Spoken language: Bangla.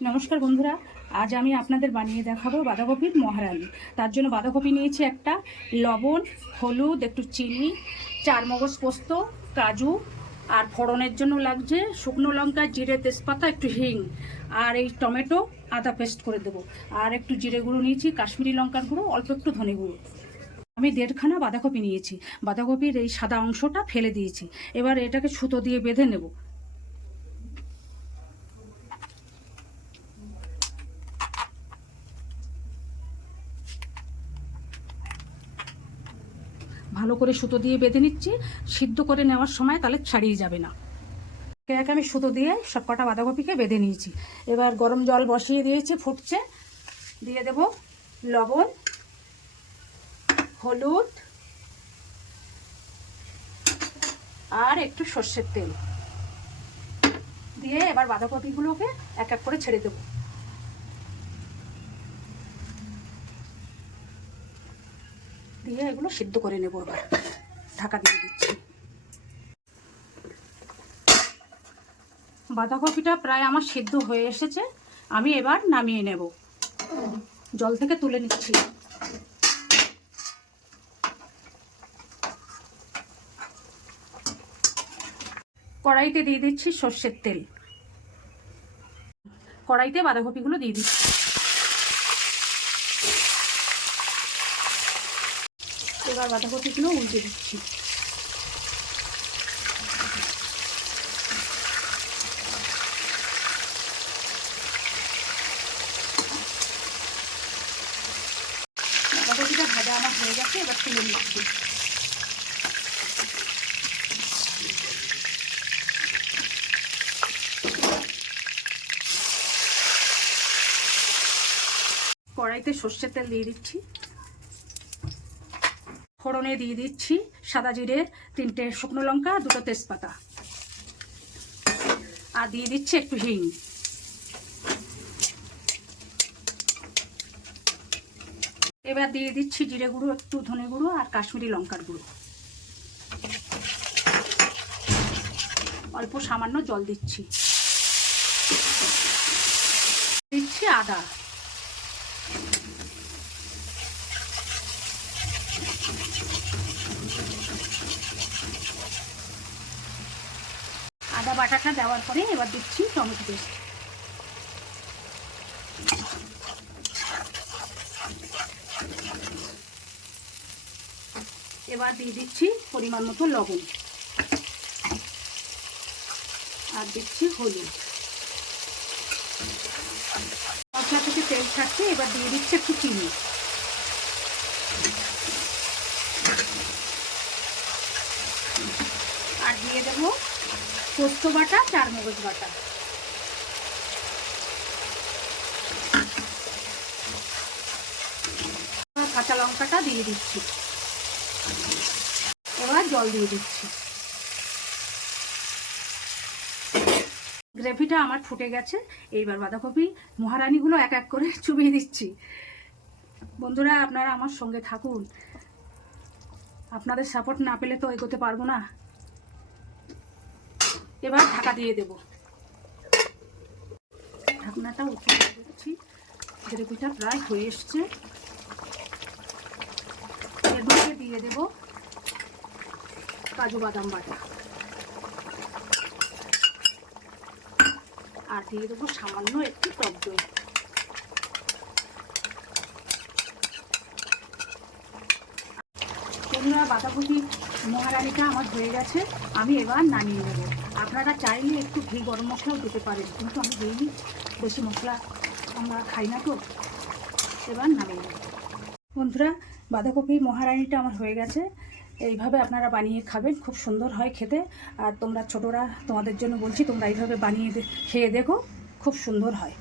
নমস্কার বন্ধুরা, আজ আমি আপনাদের বানিয়ে দেখাবো বাঁধাকপির মহারানি। তার জন্য বাঁধাকপি নিয়েছি একটা লবণ, হলুদ, একটু চিনি, চার মগজ পোস্ত, কাজু, আর ফোড়নের জন্য লাগছে শুকনো লঙ্কা, জিরে তেজপাতা, একটু হিং, আর এই টমেটো, আদা পেস্ট করে দেবো। আর একটু জিরে গুঁড়ো নিয়েছি, কাশ্মীরি লঙ্কার গুঁড়ো, অল্প একটু ধনে গুঁড়ো। আমি দেড়খানা বাঁধাকপি নিয়েছি। বাঁধাকপির এই সাদা অংশটা ফেলে দিয়েছি। এবার এটাকে সুতো দিয়ে বেঁধে নেব। ভালো করে সুতো দিয়ে বেঁধে নিচ্ছি, সিদ্ধ করে নেওয়ার সময় তাহলে ছাড়িয়ে যাবে না। একে আমি সুতো দিয়ে সব কটা বাঁধাকপিকে বেঁধে নিয়েছি। এবার গরম জল বসিয়ে দিয়েছি, ফুটছে। দিয়ে দেব লবণ, হলুদ, আর একটু সর্ষের তেল। দিয়ে এবার বাঁধাকপিগুলোকে এক এক করে ছেড়ে দেবো। দিয়ে এগুলো সিদ্ধ করে নেব এবার। ঢাকা দিয়ে দিচ্ছি। বাঁধাকপিটা প্রায় আমার সিদ্ধ হয়ে এসেছে, আমি এবার নামিয়ে নেব। জল থেকে তুলে নিচ্ছি। কড়াইতে দিয়ে দিচ্ছি সর্ষের তেল। কড়াইতে বাঁধাকপিগুলো দিয়ে দিচ্ছি। এবার বাঁধাকপিগুলো উল্টে দিচ্ছি। বাঁধাকপিটা ভাজা আমার হয়ে গেছে, এবার তুলে নিচ্ছি। কড়াইতে সর্ষের তেল দিয়ে দিচ্ছি। ফোড়নে দিয়ে দিচ্ছি সাদা জিরে, তিনটে শুকনো লঙ্কা, দুটো তেজপাতা। আর দিয়ে দিচ্ছি একটু হিং। এবার দিয়ে দিচ্ছি জিরে গুঁড়ো, একটু ধনে গুঁড়ো আর কাশ্মীরি লঙ্কার গুঁড়ো। অল্প সামান্য জল দিচ্ছি। দিচ্ছি আদা। আদা বাটাটা দেওয়ার পরে এবার দিচ্ছি টমেটো পেস্ট। এবার দিয়ে দিচ্ছি পরিমাণ মতো লবণ। আর দিচ্ছি হলুদ। মশলা থেকে তেল ছাড়ছে এবার দিয়ে দিচ্ছি একটু চিনি। আর দিয়ে দেবো পোস্ত বাটা চার মগজ বাটা কাঁচা লঙ্কাটা দিয়ে দিচ্ছি। এবার জল দিয়ে দিচ্ছি। গ্রেভিটা আমার ফুটে গেছে। এইবার বাঁধাকপি, মহারানিগুলো এক এক করে চুবিয়ে দিচ্ছি। বন্ধুরা, আপনারা আমার সঙ্গে থাকুন। আপনাদের সাপোর্ট না পেলে তো এগোতে পারব না। এবার ঢাকা দিয়ে দেব। ঢাকনাটা উঠে দিচ্ছি গ্রেভিটা প্রায় হয়ে এসছে। এর মধ্যে দিয়ে দেব কাজু বাদাম বাটা। আর দিয়ে দেবো সামান্য একটু টক দই। বন্ধুরা বাঁধাকপি মহারানিটা আমার হয়ে গেছে, আমি এবার নামিয়ে নেব। আপনারা চাইলে একটু ঘি গরম মশলাও দিতে পারেন, কিন্তু আমি দিইনি। বেশি মশলা আমরা খাই না তো, এবার নামিয়ে নেব। বন্ধুরা, বাঁধাকপি মহারানিটা আমার হয়ে গেছে। এইভাবে আপনারা বানিয়ে খাবেন, খুব সুন্দর হয় খেতে। আর তোমরা ছোটরা তোমাদের জন্য বলছি, তোমরা এইভাবে বানিয়ে খেয়ে দেখো, খুব সুন্দর হয়।